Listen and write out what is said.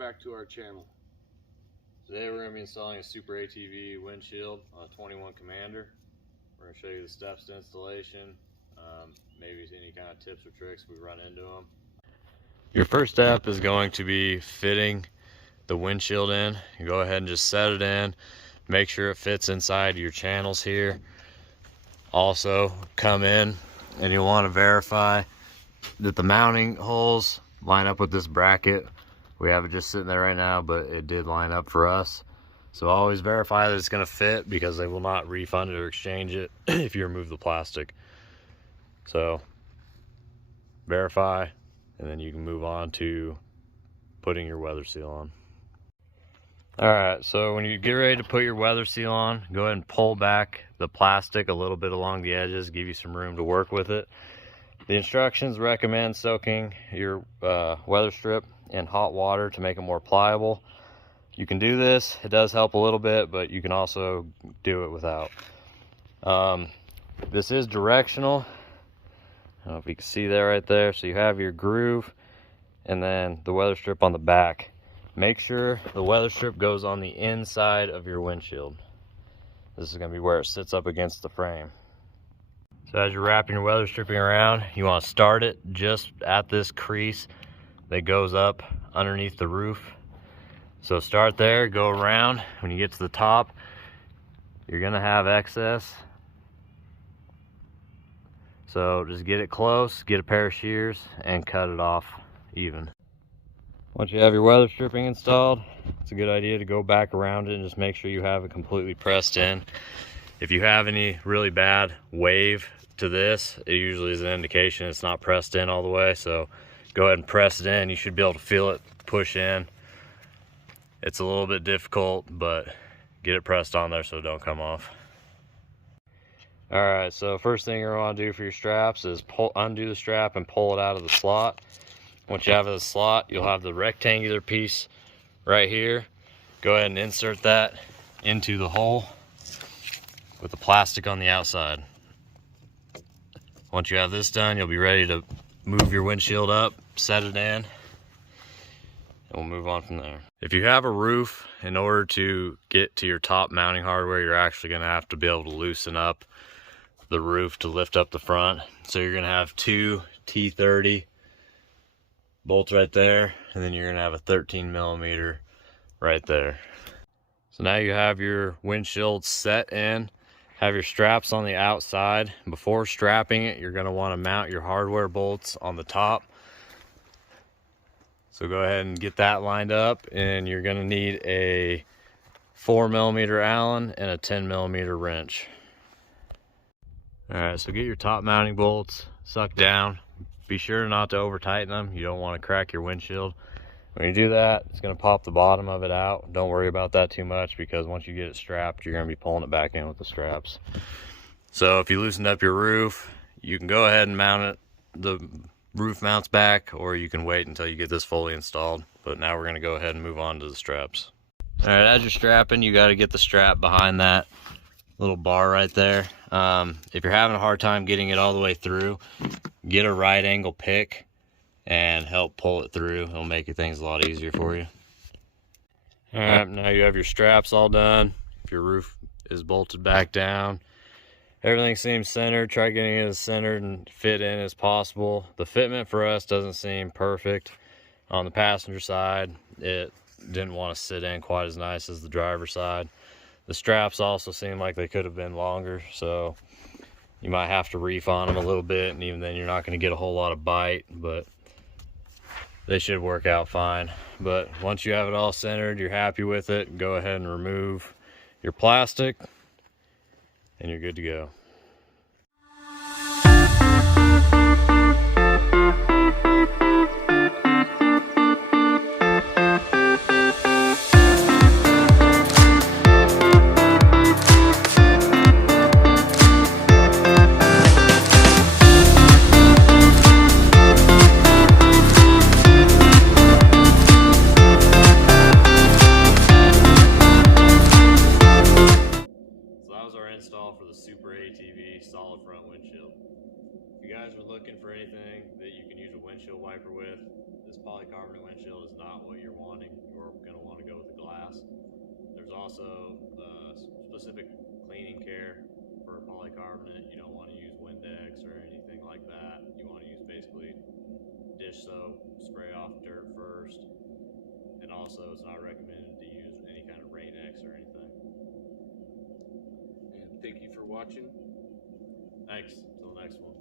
back to our channel. Today we're going to be installing a Super ATV windshield on a 21 Commander. We're going to show you the steps to installation, maybe any kind of tips or tricks we run into them. Your first step is going to be fitting the windshield in. You go ahead and just set it in, make sure it fits inside your channels here. Also come in and you'll want to verify that the mounting holes line up with this bracket. We have it just sitting there right now, but it did line up for us. So always verify that it's going to fit, because they will not refund it or exchange it if you remove the plastic. So verify, and then you can move on to putting your weather seal on. Alright, so when you get ready to put your weather seal on, go ahead and pull back the plastic a little bit along the edges, give you some room to work with it. The instructions recommend soaking your weather strip in hot water to make it more pliable. You can do this, it does help a little bit, but you can also do it without. This is directional. I don't know if you can see that right there. So you have your groove and then the weather strip on the back. Make sure the weather strip goes on the inside of your windshield. This is going to be where it sits up against the frame. So as you're wrapping your weather stripping around, you want to start it just at this crease that goes up underneath the roof. So start there, go around. When you get to the top, you're going to have excess. So just get it close, get a pair of shears, and cut it off even. Once you have your weather stripping installed, it's a good idea to go back around it and just make sure you have it completely pressed in. If you have any really bad wave to this, it usually is an indication it's not pressed in all the way. So go ahead and press it in. You should be able to feel it push in. It's a little bit difficult, but get it pressed on there so it don't come off. Alright, so first thing you're going to want to do for your straps is undo the strap and pull it out of the slot. Once you have it in the slot, you'll have the rectangular piece right here. Go ahead and insert that into the hole with the plastic on the outside. Once you have this done, you'll be ready to move your windshield up, set it in, and we'll move on from there. If you have a roof, in order to get to your top mounting hardware, you're actually going to have to be able to loosen up the roof to lift up the front. So you're going to have two T30 bolts right there, and then you're going to have a 13mm right there. So now you have your windshield set in. Have your straps on the outside. Before strapping it, you're going to want to mount your hardware bolts on the top. So go ahead and get that lined up, and you're going to need a 4mm Allen and a 10mm wrench. Alright, so get your top mounting bolts sucked down. Be sure not to over tighten them. You don't want to crack your windshield. When you do that, it's going to pop the bottom of it out. Don't worry about that too much, because once you get it strapped, you're going to be pulling it back in with the straps. So if you loosened up your roof, you can go ahead and mount it, the roof mounts back, or you can wait until you get this fully installed. But now we're going to go ahead and move on to the straps. Alright, as you're strapping, you got to get the strap behind that little bar right there. If you're having a hard time getting it all the way through, get a right angle pick and help pull it through. It'll make things a lot easier for you. All right, now you have your straps all done. If your roof is bolted back down, everything seems centered. Try getting it as centered and fit in as possible. The fitment for us doesn't seem perfect. On the passenger side, it didn't want to sit in quite as nice as the driver's side. The straps also seem like they could have been longer, so you might have to reef on them a little bit, and even then you're not going to get a whole lot of bite, but they should work out fine. But once you have it all centered, you're happy with it, go ahead and remove your plastic, and you're good to go. Install for the Super ATV solid front windshield. If you guys are looking for anything that you can use a windshield wiper with, this polycarbonate windshield is not what you're wanting. glass. There's also specific cleaning care for polycarbonate. You don't want to use Windex or anything like that. You want to use basically dish soap, spray off dirt first, and also it's not recommended to use any kind of Rain-X or anything. And thank you for watching. Thanks. Till the next one.